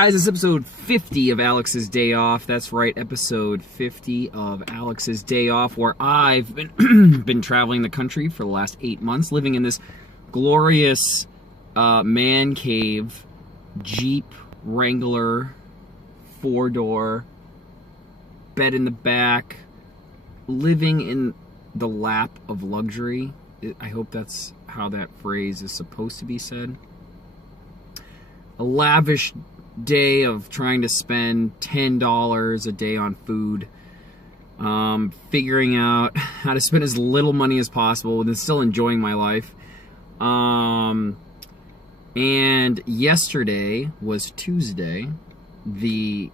Guys, it's episode 50 of Alex's Day Off. That's right, episode 50 of Alex's Day Off, where I've been traveling the country for the last 8 months, living in this glorious man cave, Jeep Wrangler, 4-door, bed in the back, living in the lap of luxury. I hope that's how that phrase is supposed to be said. A lavish day of trying to spend $10 a day on food, figuring out how to spend as little money as possible and still enjoying my life. And yesterday was Tuesday, I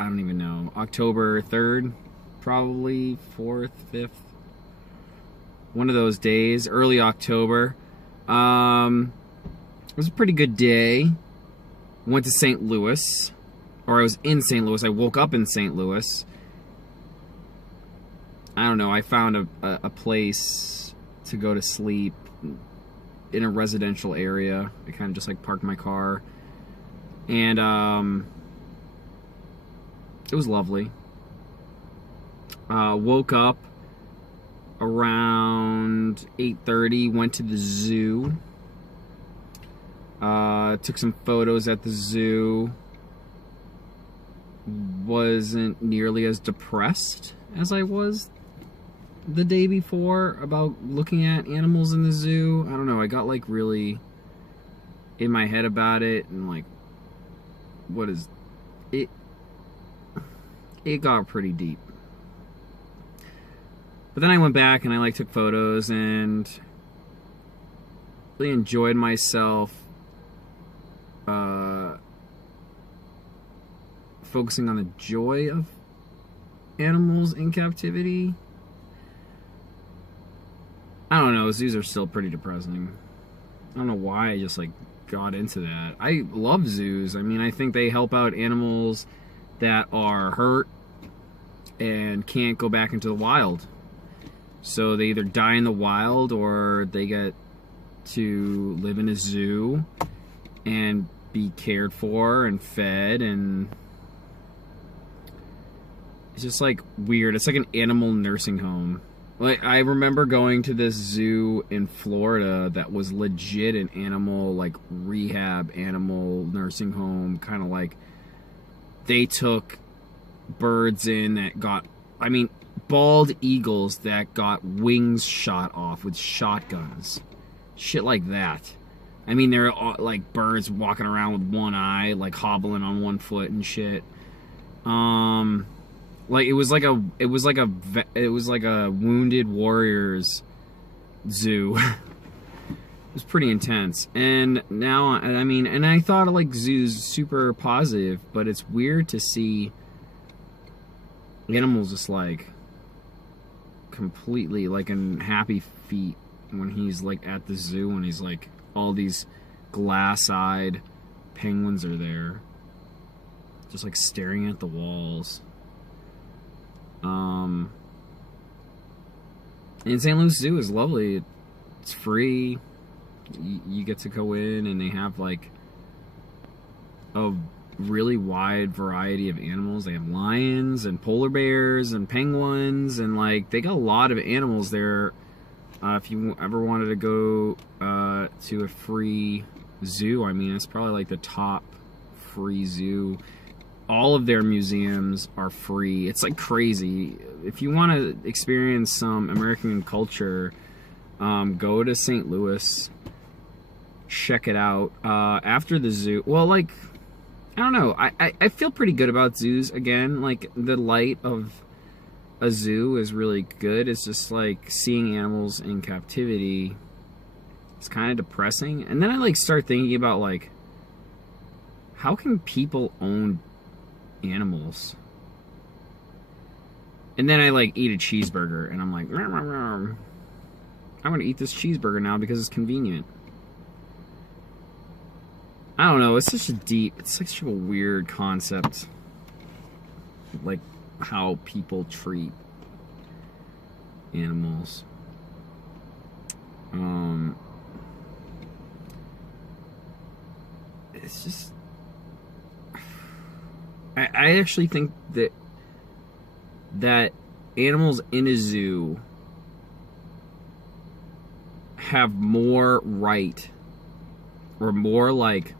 don't even know, October 3rd, probably 4th, 5th, one of those days, early October. It was a pretty good day. Went to St. Louis, or I was in St. Louis. I woke up in St. Louis. I don't know. I found a place to go to sleep in a residential area. I kind of just like parked my car, and it was lovely. Woke up around 8:30. Went to the zoo. Took some photos at the zoo. Wasn't nearly as depressed as I was the day before about looking at animals in the zoo. I don't know, I got like really in my head about it, and like, what is it? It got pretty deep. But then I went back and I like took photos and really enjoyed myself. Focusing on the joy of animals in captivity. I don't know, zoos are still pretty depressing. I don't know why I just like got into that. I love zoos. I mean, I think they help out animals that are hurt and can't go back into the wild. So they either die in the wild or they get to live in a zoo and be cared for and fed, and it's just like weird. It's like an animal nursing home. Like, I remember going to this zoo in Florida that was legit an animal, like, rehab animal nursing home, kind of like they took birds in that got, I mean, bald eagles that got wings shot off with shotguns, shit like that. I mean, there are like birds walking around with one eye, like hobbling on one foot and shit. Like it was like a wounded warriors zoo. It was pretty intense. And now, I mean, and I thought of like zoos super positive, but it's weird to see animals just like completely like in happy feet when he's like at the zoo, and he's like, all these glass-eyed penguins are there, just like staring at the walls. And St. Louis Zoo is lovely. It's free. You get to go in, and they have like a really wide variety of animals. They have lions and polar bears and penguins, and like they got a lot of animals there. If you ever wanted to go to a free zoo, I mean, it's probably like the top free zoo. All of their museums are free. It's like crazy. If you want to experience some American culture, go to St. Louis, check it out. After the zoo, well, like, I don't know. I feel pretty good about zoos again. Like, the light of a zoo is really good. It's just like seeing animals in captivity. It's kind of depressing. And then I like start thinking about like, how can people own animals? And then I like eat a cheeseburger and I'm like, rawr, rawr, rawr. I'm gonna eat this cheeseburger now because it's convenient. I don't know, it's such a weird concept, like how people treat animals. It's just, I actually think that animals in a zoo have more right, or more like,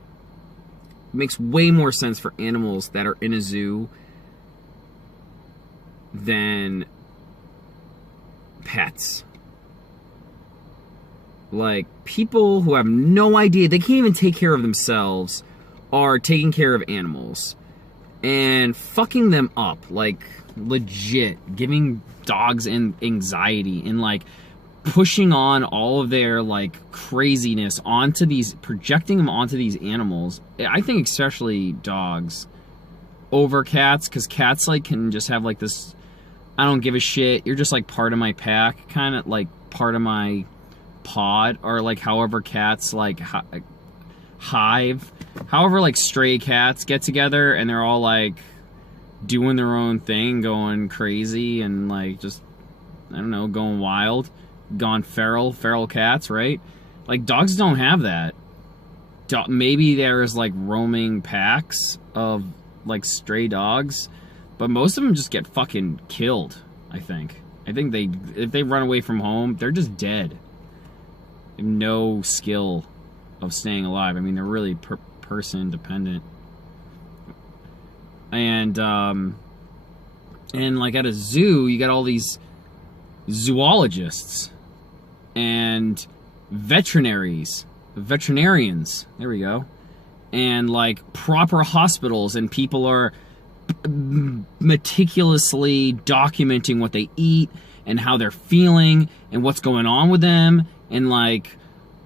makes way more sense for animals that are in a zoo than pets. Like, people who have no idea, they can't even take care of themselves, are taking care of animals and fucking them up, like, legit, giving dogs anxiety and like pushing on all of their like craziness onto these, projecting them onto these animals. I think especially dogs over cats, because cats like can just have like this, I don't give a shit, you're just like part of my pack, kind of like part of my pod, or like however cats like hive, however like stray cats get together and they're all like doing their own thing, going crazy and like just, I don't know, going wild, gone feral cats, right? Like dogs don't have that. Maybe there's like roaming packs of like stray dogs, but most of them just get fucking killed. I think if they run away from home, they're just dead. They have no skill of staying alive. I mean, they're really person dependent. And like at a zoo, you got all these zoologists and veterinarians, there we go, and like proper hospitals, and people are meticulously documenting what they eat and how they're feeling and what's going on with them, and like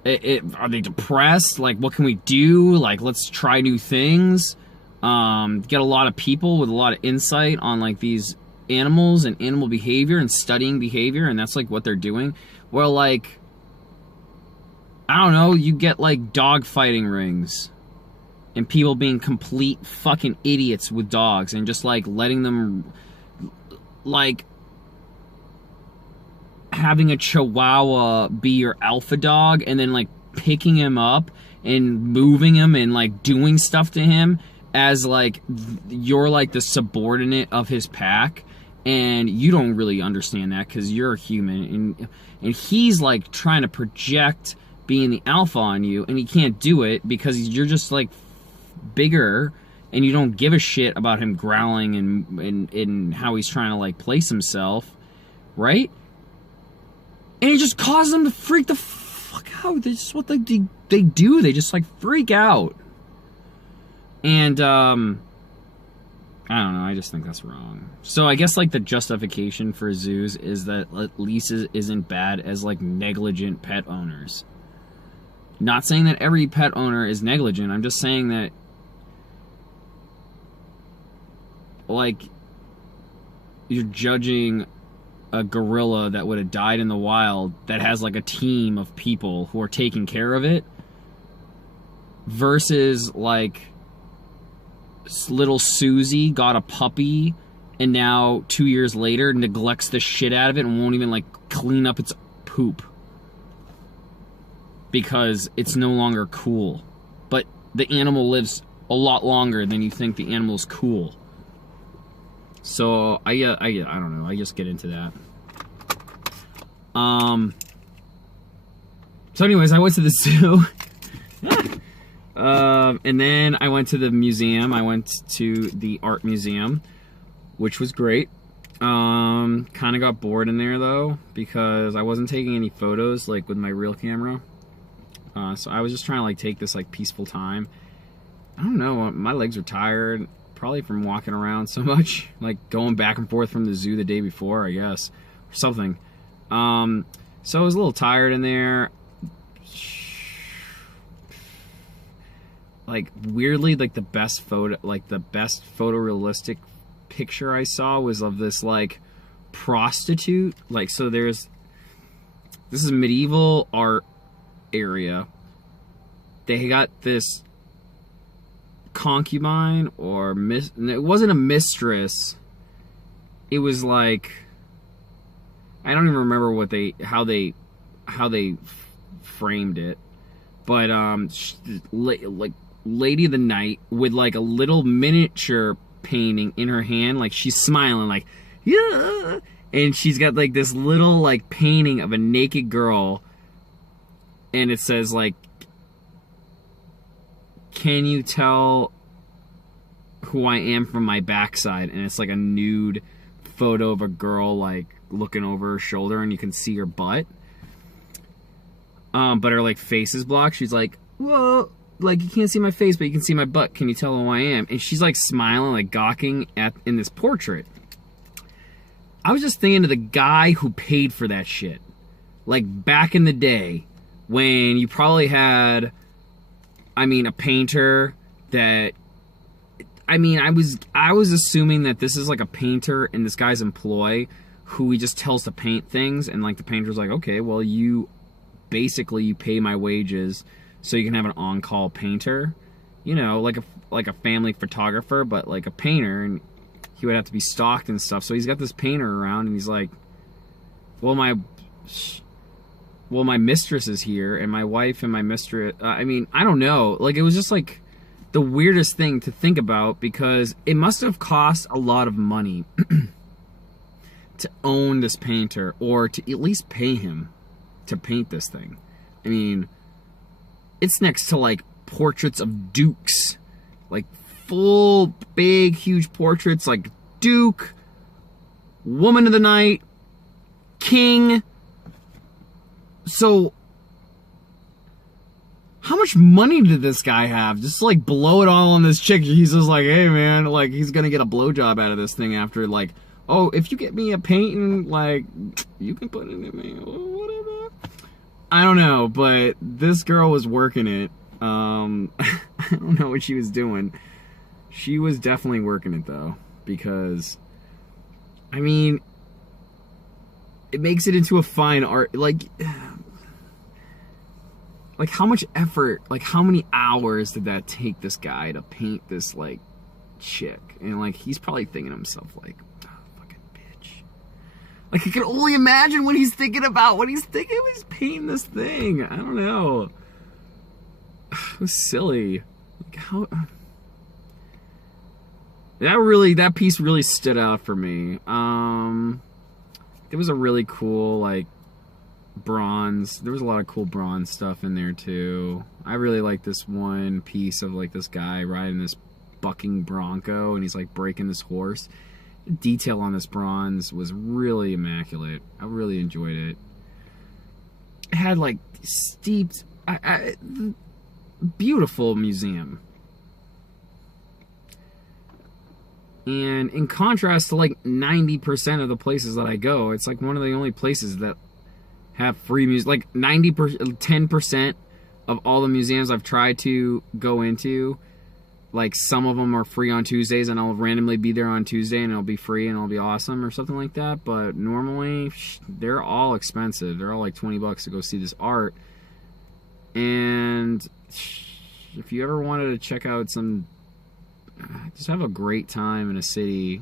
are they depressed, like what can we do, like let's try new things. Get a lot of people with a lot of insight on like these animals and animal behavior and studying behavior, and that's like what they're doing. Well, like, I don't know, you get like dog fighting rings and people being complete fucking idiots with dogs and just like letting them, like having a chihuahua be your alpha dog and then like picking him up and moving him and like doing stuff to him as like you're like the subordinate of his pack, and you don't really understand that because you're a human, and he's like trying to project being the alpha on you, and he can't do it because you're just like bigger and you don't give a shit about him growling and how he's trying to like place himself, right? And it just causes them to freak the fuck out. That's just what they do. They just like freak out. And I don't know, I just think that's wrong. So I guess like the justification for zoos is that at least it isn't bad as like negligent pet owners. Not saying that every pet owner is negligent. I'm just saying that like you're judging a gorilla that would have died in the wild that has like a team of people who are taking care of it versus like little Susie got a puppy and now 2 years later neglects the shit out of it and won't even like clean up its poop because it's no longer cool. But the animal lives a lot longer than you think the animal's cool. So I don't know, I just get into that. So anyways, I went to the zoo. And then I went to the museum. I went to the art museum, which was great. Kind of got bored in there though, because I wasn't taking any photos like with my real camera. So I was just trying to like take this like peaceful time. I don't know, my legs are tired, probably from walking around so much, like going back and forth from the zoo the day before, I guess, or something. So I was a little tired in there. Like weirdly, like the best photorealistic picture I saw was of this like prostitute. Like, so this is a medieval art area. They got this concubine, or it wasn't a mistress. It was like, I don't even remember how they framed it, but like Lady of the Night with like a little miniature painting in her hand, like she's smiling, like, yeah, and she's got like this little like painting of a naked girl, and it says like, can you tell who I am from my backside? And it's like a nude photo of a girl like looking over her shoulder, and you can see her butt, but her like face is blocked. She's like, whoa, like you can't see my face, but you can see my butt. Can you tell who I am? And she's like smiling, like gawking in this portrait. I was just thinking of the guy who paid for that shit, like back in the day when you probably had, I mean, a painter that, I mean, I was assuming that this is like a painter in this guy's employ who he just tells to paint things, and like the painter's like, okay, well you pay my wages so you can have an on-call painter, you know, like a family photographer, but like a painter, and he would have to be stocked and stuff. So he's got this painter around, and he's like, well my mistress is here, and my wife and my mistress, I mean, I don't know, like it was just like the weirdest thing to think about, because it must have cost a lot of money to own this painter, or to at least pay him to paint this thing. I mean, it's next to like portraits of dukes, like full big huge portraits, like Duke, Woman of the Night, King. So how much money did this guy have? Just like blow it all on this chick. He's just like, hey man, like he's gonna get a blowjob out of this thing after, like, oh, if you get me a painting, like, you can put it in me, whatever. I don't know, but this girl was working it. I don't know what she was doing. She was definitely working it though, because, I mean, it makes it into a fine art, like how much effort, like how many hours did that take this guy to paint this like chick? And like he's probably thinking to himself like, oh, fucking bitch. Like I can only imagine what he's thinking about, when he's thinking of, he's painting this thing. I don't know. It was silly. Like how that piece really stood out for me. It was a really cool like bronze. There was a lot of cool bronze stuff in there too. I really like this one piece of like this guy riding this bucking bronco, and he's like breaking this horse. The detail on this bronze was really immaculate. I really enjoyed it. It had like steeped, beautiful museum. And in contrast to like 90% of the places that I go, it's like one of the only places that have free music. Like 10% of all the museums I've tried to go into, like some of them are free on Tuesdays, and I'll randomly be there on Tuesday and it'll be free and it'll be awesome or something like that. But normally they're all expensive. They're all like $20 to go see this art. And if you ever wanted to check out some, just have a great time in a city,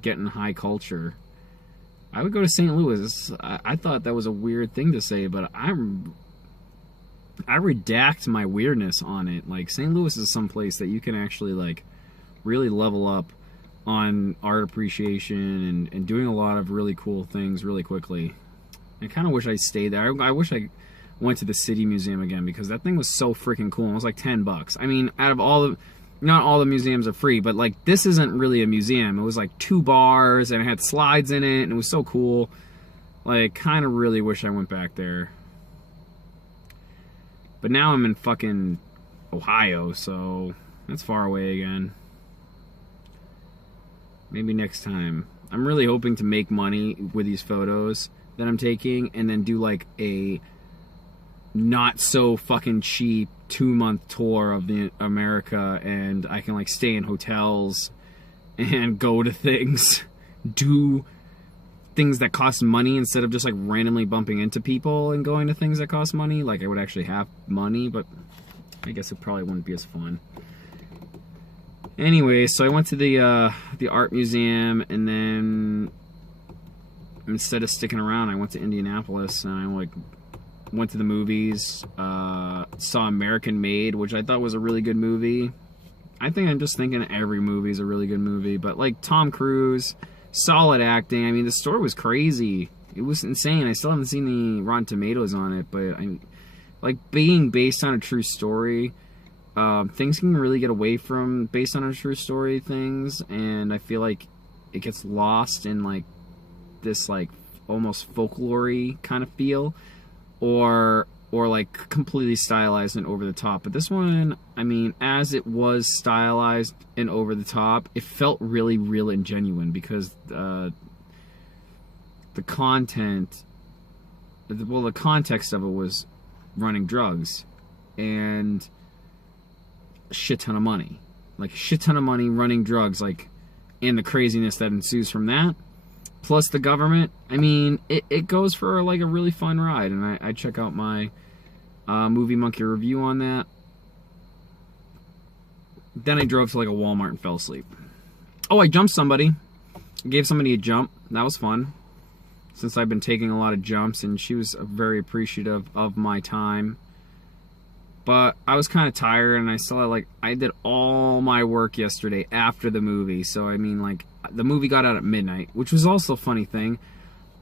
getting high culture, I would go to St. Louis. I thought that was a weird thing to say, but I redact my weirdness on it. Like, St. Louis is some place that you can actually, like, really level up on art appreciation and doing a lot of really cool things really quickly. I kind of wish I stayed there. I wish I went to the City Museum again, because that thing was so freaking cool. It was like $10. I mean, out of all the... Not all the museums are free, but like this isn't really a museum. It was like 2 bars and it had slides in it and it was so cool. Like, kind of really wish I went back there. But now I'm in fucking Ohio, so that's far away again. Maybe next time. I'm really hoping to make money with these photos that I'm taking, and then do like a not so fucking cheap 2-month tour of the America, and I can like stay in hotels and go to things, do things that cost money instead of just like randomly bumping into people and going to things that cost money. Like I would actually have money, but I guess it probably wouldn't be as fun. Anyway, so I went to the art museum, and then instead of sticking around, I went to Indianapolis, and I like went to the movies, saw American Made, which I thought was a really good movie. I think I'm just thinking every movie is a really good movie. But like Tom Cruise, solid acting. I mean, the story was crazy. It was insane. I still haven't seen the Rotten Tomatoes on it, but like being based on a true story. Things can really get away from based on a true story things, and I feel like it gets lost in like this like almost folklore-y kind of feel, or like completely stylized and over the top. But this one, I mean, as it was stylized and over the top, it felt really real and genuine because the content, well, the context of it was running drugs and a shit ton of money, like a shit ton of money running drugs, like, and the craziness that ensues from that, plus the government. I mean, it goes for like a really fun ride, and I check out my Movie Monkey review on that. Then I drove to like a Walmart and fell asleep. Oh, I jumped somebody. I gave somebody a jump. That was fun, since I've been taking a lot of jumps, and she was very appreciative of my time. But I was kind of tired, and I still had, like, I did all my work yesterday after the movie. So, I mean, like, the movie got out at midnight, which was also a funny thing.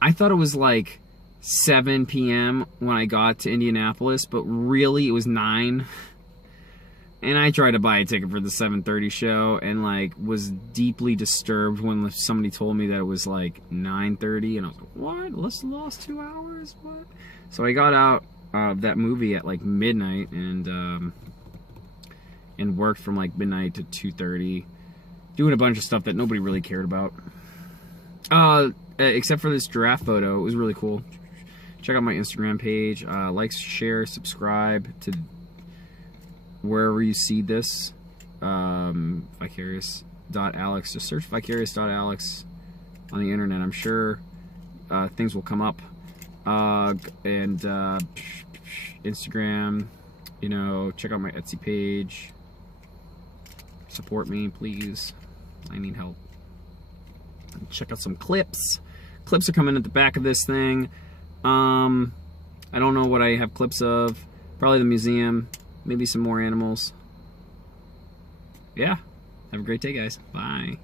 I thought it was, like, 7 p.m. when I got to Indianapolis, but really it was 9. And I tried to buy a ticket for the 7:30 show, and, like, was deeply disturbed when somebody told me that it was, like, 9:30. And I was like, what? Lost 2 hours? What? So I got out that movie at like midnight, and worked from like midnight to 2:30, doing a bunch of stuff that nobody really cared about, except for this giraffe photo. It was really cool. Check out my Instagram page. Like, share, subscribe to wherever you see this. Vicarious.alex. Just search vicarious.alex on the internet. I'm sure things will come up. And Instagram, you know, check out my Etsy page. Support me, please. I need help. Check out some clips. Clips are coming at the back of this thing. I don't know what I have clips of. Probably the museum. Maybe some more animals. Yeah. Have a great day, guys. Bye.